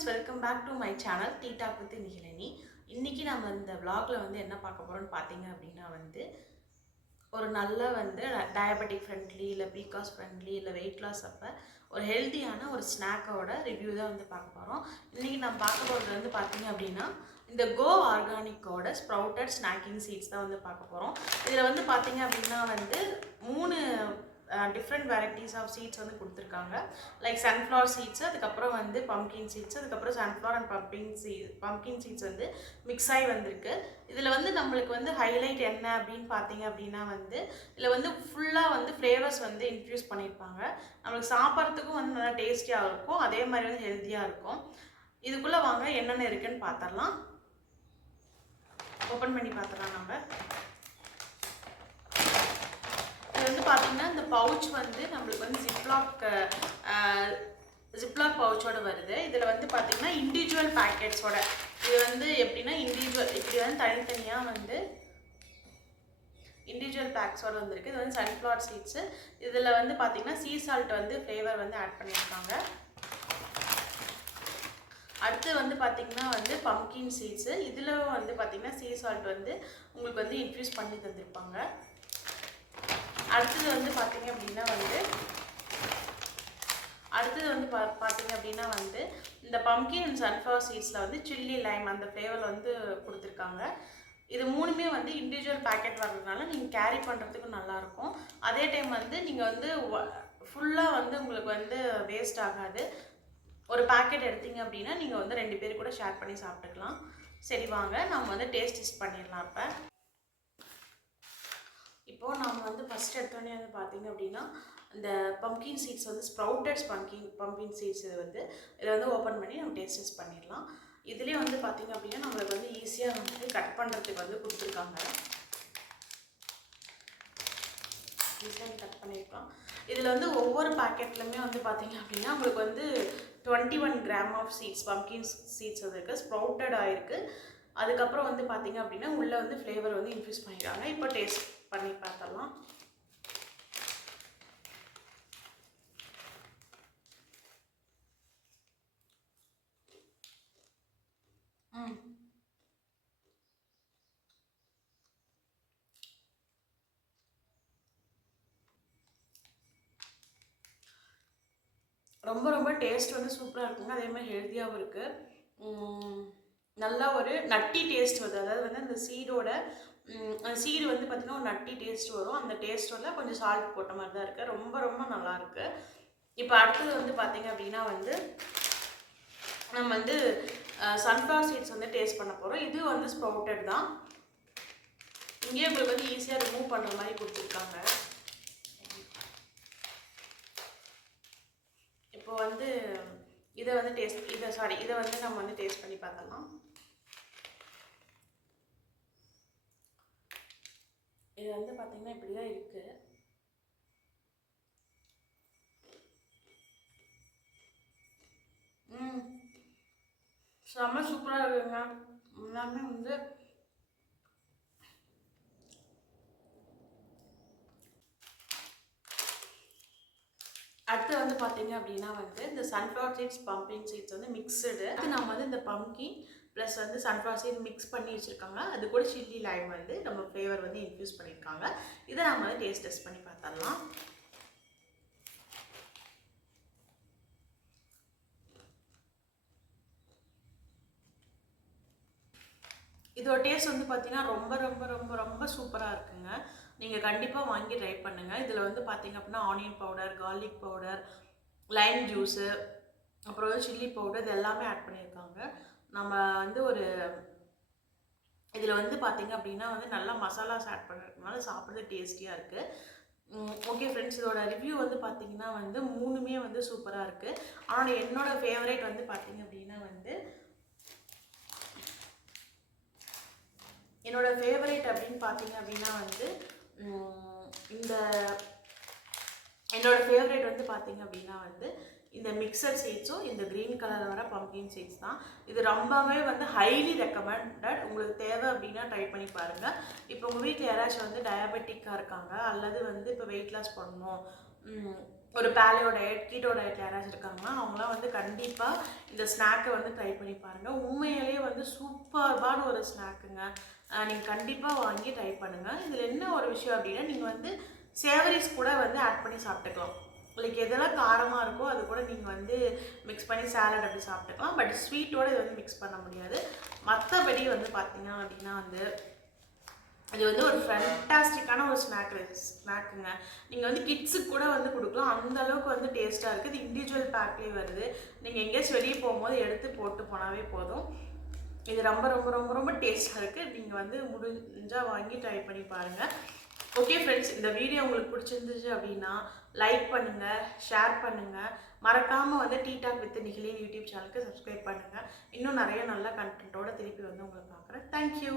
friends, welcome back to my channel Tea Talk with Nihilani. இன்னைக்கு நம்ம இந்த vlogல என்ன பார்க்க போறோம்னு பாத்தீங்க அப்படினா ஒரு நல்ல டயபெட்டிக் ஃப்ரெண்ட்லி இல்ல பிகாஸ் ஃப்ரெண்ட்லி இல்ல வெயிட் லாஸ் அப்ப ஒரு ஹெல்தியான ஒரு ஸ்நாக்கோட ரிவ்யூ தான் பார்க்க போறோம். இன்னைக்கு நம்ம பார்க்க போறது பாத்தீங்க அப்படினா இந்த கோ ஆர்கானிக்கோட ஸ்ப்ரவுட்டட் ஸ்நாக்கிங் சீட்ஸ் தான் பார்க்க போறோம். இதுல பாத்தீங்க அப்படினா மூணு different varieties of seeds கொடுத்திருக்காங்க. like sunflower seeds, அதுக்கப்புறம் pumpkin seeds, அதுக்கப்புறம் sunflower and pumpkin seeds mix ஆகி வந்திருக்கு. இதுல நம்மளுக்கு ஹைலைட் என்ன அப்படின்னு பாத்தீங்க அப்படின்னா இதுல ஃபுல்லா ஃப்ளேவர்ஸ் இன்ஃபியூஸ் பண்ணிருப்பாங்க. நமக்கு சாப்பிட்றதுக்கும் நல்லா டேஸ்டியா இருக்கும், அதே மாதிரி ஹெல்தியா இருக்கும். இதுக்குள்ள வாங்க என்னென்ன இருக்குன்னு பார்த்தறலாம். ஓபன் பண்ணி பார்த்தறலாம். நம்ம இது பாத்தீங்கன்னா இந்த பவுச் நமக்கு ஜிப்லாக் பவுச்சோட வருது. இதுல பாத்தீங்கன்னா இண்டிவிஜுவல் பேக்கெட்ஸோட இது எப்படின்னா இண்டிவிஜுவல் இப்படி தனித்தனியா இண்டிவிஜுவல் பேக்ஸோட வந்திருக்கு. இது சன்ஃப்ளவர் சீட்ஸ். இதுல பாத்தீங்கன்னா சீ சால்ட் ஃப்ளேவர் ஆட் பண்ணிருக்காங்க. அடுத்து பாத்தீங்கன்னா பம்ப்கின் சீட்ஸ். இதுல பாத்தீங்கன்னா சீ சால்ட் உங்களுக்கு இன்ஃபியூஸ் பண்ணி தந்திருப்பாங்க. அடுத்து பாத்தீங்க அப்படின்னா இந்த pumpkin and sunflower seedsல chili lime அந்த ஃப்ளேவர் கொடுத்திருக்காங்க. இது மூணுமே இண்டிவிஜுவல் பாக்கெட் வரதுனால நீங்க கேரி பண்றதுக்கு நல்லா இருக்கும். அதே டைம் நீங்க ஃபுல்லா உங்களுக்கு வேஸ்ட் ஆகாது. ஒரு பாக்கெட் எடுத்தீங்க அப்படினா நீங்க ரெண்டு பேர் கூட ஷேர் பண்ணி சாப்பிட்டுக்கலாம். சரி வாங்க நாம டேஸ்ட் பண்ணிடலாம். இப்ப இப்போ நாம ஃபர்ஸ்ட் எடுத்தோனே பாத்தீங்க அப்படினா இந்த pumpkin seeds sprouted pumpkin seeds இத ஓபன் பண்ணி நம்ம டேஸ்ட் பண்ணிடலாம். இதுலயே பாத்தீங்க அப்படினா நமக்கு ஈஸியா கட் பண்றதுக்கு கொடுத்திருக்காங்க. ஈஸியா கட் பண்ணிருக்கோம். இதுல ஒவ்வொரு பாக்கெட்லயுமே பாத்தீங்க அப்படினா உங்களுக்கு 21 gram of seeds pumpkin seeds இருக்கு, sprouted ஆயிருக்கு. அதுக்கு அப்புறம் பாத்தீங்க அப்படினா உள்ள ஃப்ளேவர் இன்ஃபியூஸ் பண்ணிருக்காங்க. இப்போ டேஸ்ட் பண்ணி பார்த்தலாம். ரொம்ப ரொம்ப டேஸ்ட் சூப்பரா இருக்குங்க. அதே மாதிரி ஹெல்தியாவும் இருக்கு. நல்ல ஒரு நட்டி டேஸ்ட் வருது. அதாவது அந்த சீடோட சீடு பாத்தீங்கன்னா ஒரு நட்டி டேஸ்ட் வரும். அந்த டேஸ்டோட கொஞ்சம் சால்ட் போட்ட மாதிரி தான் இருக்கு. ரொம்ப ரொம்ப நல்லா இருக்கு. இப்போ அடுத்து பாத்தீங்க அப்படின்னா நம்ம sunflower seeds டேஸ்ட் பண்ண போறோம். இது ஸ்ப்ரவுட்டட் தான். இங்கே உங்களுக்கு ஈஸியா ரிமூவ் பண்ற மாதிரி கொடுத்திருக்காங்க. இப்போ இத டேஸ்ட் இத நம்ம டேஸ்ட் பண்ணி பார்த்தலாம். இது பாத்தீங்கன்னா இப்படி தான் இருக்கு. செம்ம சூப்பரா இருக்குங்க. எல்லாமே அடுத்து பாத்தீங்க அப்படின்னா இந்த sunflower seeds pumpkin seeds mixed. அது நாம இந்த pumpkin plus sunflower seeds mix பண்ணி வச்சிருக்காங்க. அது கூட chili lime நம்ம ஃப்ளேவர் இன்ஃபியூஸ் பண்ணிருக்காங்க. இத நாம டெஸ்ட் பண்ணி பார்த்தறலாம். இதோட டேஸ்ட் பாத்தீங்கன்னா ரொம்ப ரொம்ப ரொம்ப ரொம்ப சூப்பரா இருக்குங்க. நீங்க கண்டிப்பா வாங்கி ட்ரை பண்ணுங்க. இதுல பாத்தீங்க அப்படினா onion powder, garlic powder, Lime juice, அப்புறம் சில்லி பவுடர் இது எல்லாமே ஆட் பண்ணிருக்காங்க. நம்ம ஒரு இதுல பாத்தீங்க அப்படினா நல்லா மசாலாஸ் ஆட் பண்ணிருக்கனால சாப்பிடுறது டேஸ்டியா இருக்கு. ஓகே ஃப்ரெண்ட்ஸ், இதோட ரிவ்யூ பாத்தீங்கன்னா மூணுமே சூப்பரா இருக்கு. ஆனா என்னோட ஃபேவரட் பாத்தீங்க அப்படினா என்னோட ஃபேவரட் அப்படின்னு பாத்தீங்க அப்படினா இந்த என்னோட ஃபேவரட் பாத்தீங்க அப்படினா இந்த மிக்சர் சீட்ஸும் இந்த கிரீன் கலர்ல வர பம்ப்கின் சீட்ஸ் தான். இது ரொம்பவே ஹைலி ரெக்கமெண்டட். உங்களுக்கு தேவை அப்படின்னா ட்ரை பண்ணி பாருங்க. இப்போ உங்க வீட்டில் யாராச்சும் டயபெட்டிக்கா இருக்காங்க அல்லது இப்போ வெயிட் லாஸ் பண்ணணும் ஒரு பேலியோ டயட் கீட்டோ டயட் யாராச்சும் இருக்காங்கன்னா அவங்களாம் வந்து கண்டிப்பாக இந்த ஸ்நாக்கை வந்து ட்ரை பண்ணி பாருங்கள். உண்மையிலேயே வந்து சூப்பர்பான ஒரு ஸ்நாக்குங்க. நீங்கள் கண்டிப்பாக வாங்கி ட்ரை பண்ணுங்கள். இதில் என்ன ஒரு விஷயம் அப்படின்னா நீங்கள் வந்து சேவரிஸ் கூட வந்து ஆட் பண்ணி சாப்பிட்டுக்கலாம். லைக் எதெல்லாம் காரமாக இருக்கோ அது கூட நீங்கள் வந்து மிக்ஸ் பண்ணி சாலட் அப்படி சாப்பிட்டுக்கலாம். பட் ஸ்வீட்டோடு இதை வந்து மிக்ஸ் பண்ண முடியாது. மற்றபடி வந்து பார்த்தீங்க அப்படின்னா வந்து இது வந்து ஒரு ஃபேண்டாஸ்டிக்கான ஒரு ஸ்நாக்குங்க. நீங்கள் வந்து கிட்ஸுக்கு கூட வந்து கொடுக்கலாம். அந்த அளவுக்கு வந்து டேஸ்ட்டாக இருக்குது. இது இண்டிவிஜுவல் பேக்லேயே வருது. நீங்கள் எங்கேயாச்சும் வெளியே போகும்போது எடுத்து போட்டு போனாவே போதும். இது ரொம்ப ரொம்ப ரொம்ப ரொம்ப டேஸ்ட்டாக இருக்குது. நீங்கள் வந்து முடிஞ்சால் வாங்கி ட்ரை பண்ணி பாருங்கள். ஓகே ஃப்ரெண்ட்ஸ், இந்த வீடியோ உங்களுக்கு பிடிச்சிருந்துச்சு அப்படின்னா லைக் பண்ணுங்கள், ஷேர் பண்ணுங்கள். மறக்காமல் வந்து டீ டாக் வித் நிகிலின் யூடியூப் சேனலுக்கு சப்ஸ்கிரைப் பண்ணுங்கள். இன்னும் நிறைய நல்ல கண்டென்ட்டோட திருப்பி வந்து உங்களை பார்க்குறேன். தேங்க்யூ.